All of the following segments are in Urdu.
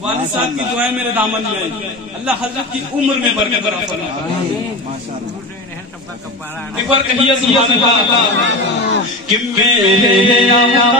والد صاحب کی دعائیں میرے دامن میں آئی. اللہ حضرت کی عمر میں برکت عطا فرمائے. ایک بار کہیے سبحان اللہ. کہ میرے آقا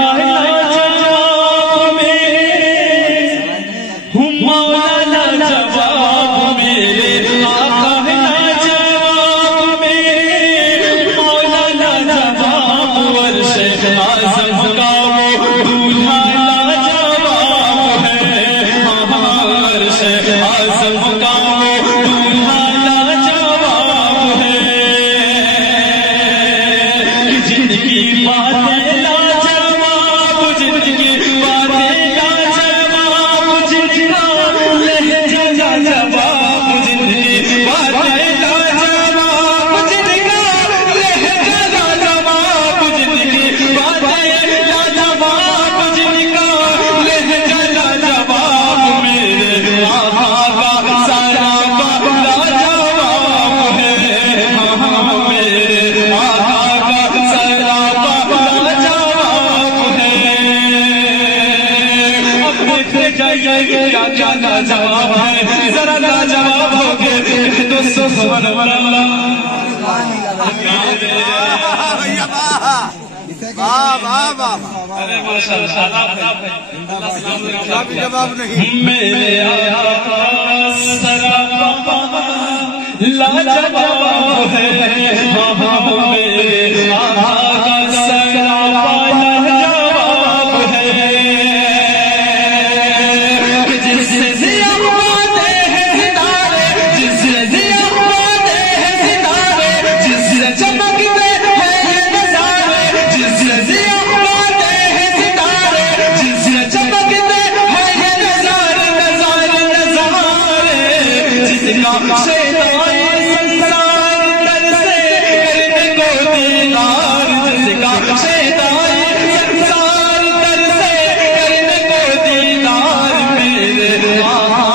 جواب نہیں میرے آقا سراپا لاجواب ہے. میرے آقا سراپا لاجواب ہے. جس سے ضیا ہوتے ہیں ستارے, جس سے ضیا ہوتے ہیں ستارے, جس سے چمکتے ہیں یہ نظارے, جس سے ضیا ہوتے ہیں ستارے, جس سے چمکتے ہیں یہ نظارے, نظارے نظارے, جس کا شیطان سنسار ترسے کرنے کو دیدار, جس کا شیطان سنسار ترسے کرنے کو دیدار. میرے آقا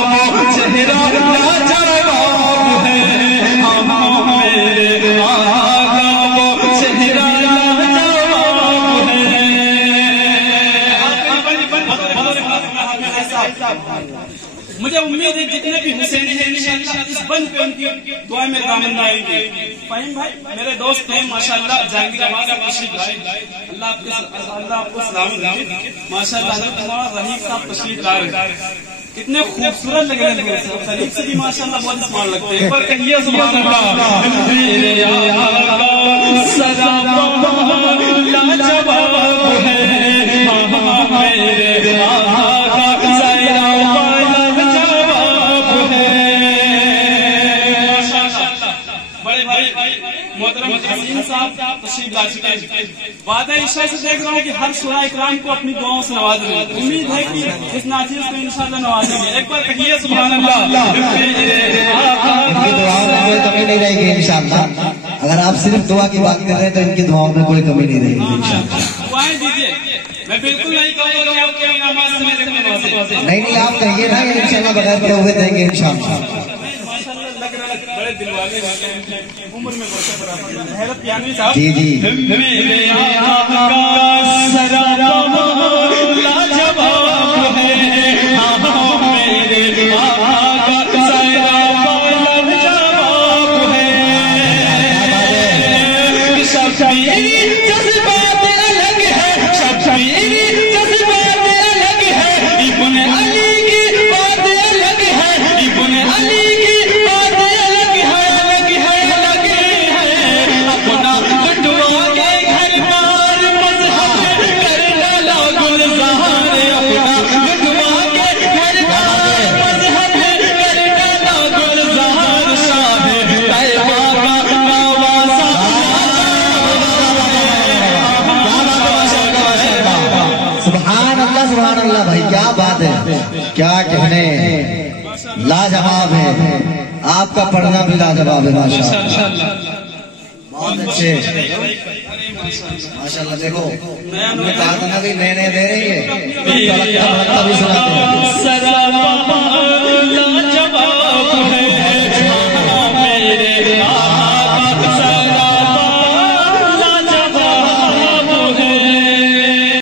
کا وہ چہرہ لاجواب ہے. میرے آقا کا وہ چہرہ لاجواب ہے. مجھے امید ہے جتنے بھی حسین ہیں انشاءاللہ اس بند پہ ان کی دعائیں میں دامن آئیں گے. فہیم بھائی میرے دوست ہیں ماشاءاللہ, جہانگیر آباد کا تشریف لائے. اللہ آپ کو سلام. ماشاءاللہ حضرت مولانا رحیم صاحب تشریف لائے. اتنے خوبصورت لگ رہے ہیں، خلیق سے بھی ماشاءاللہ بہت اسمارٹ لگتے ہیں. ایک بار کہیے سبحان اللہ. میرے آقا سراپا لاجواب ہے، میرے آقا سراپا لاجواب ہے. بڑے بھائی محترم حسین صاحب تشریف لا چکے ہیں. وعدہ عشاء سے دیکھ رہا ہوں کہ ہر شعراء اکرام کو اپنی دعاؤں سے نواز رہے ہیں. امید ہے کہ اس ناچیز کو انشاءاللہ نوازیں گے. ایک بار کہیے سبحان اللہ. ان کی دعاؤں میں کوئی کمی نہیں رہے گی انشاءاللہ. اگر آپ صرف دعا کی بات کر رہے ہیں تو ان کی دعاؤں میں کوئی کمی نہیں رہے گی انشاءاللہ. دعائیں دیجیے. میں بالکل نہیں کہوں گا کہ آپ کے نماز سے میرے کو نوازیں. نہیں آپ کہیے نا کہ انشاءاللہ بغیر پڑھے ہوئے دیں گے انشاءاللہ. بڑے دل والے عمر میں حیرت پیانوی صاحب. جی جی. میرے آقا سراپا لاجواب ہے، میرے آقا سراپا لاجواب ہے. شبیری جذبات الگ ہے، شبیری جذبات الگ ہے. ابن علی کی بات الگ ہے، ابن علی کی بات الگ ہے. اپنا لٹوا کے گھر بار مذہب کر ڈالا گلزار. اپنا لٹوا کے گھر بار مذہب کر ڈالا گلزار. شاہ طیبہ کا نوازا. سبحان اللہ بھائی، کیا بات ہے، کیا کہنے. لاجواب ہے، آپ کا پڑھنا بھی لاجواب ہے ماشاءاللہ. بہت اچھے ماشاءاللہ. دیکھو ہم نے کہا تھا نا کہ نئے نئے دے رہی ہے.